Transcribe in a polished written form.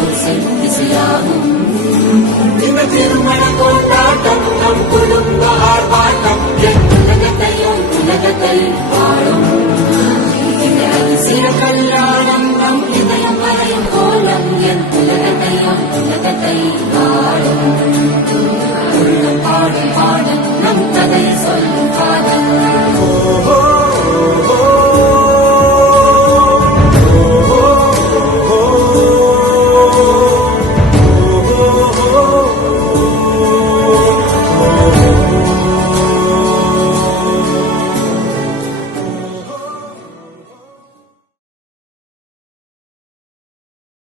ஓசை இசையாகும். இந்த திருமண கொண்டாட்டம் நம் குடும்ப ஆர்ப்பாட்டம் உலகத்தை வாழும். இந்த அதிசய கல்யாணம்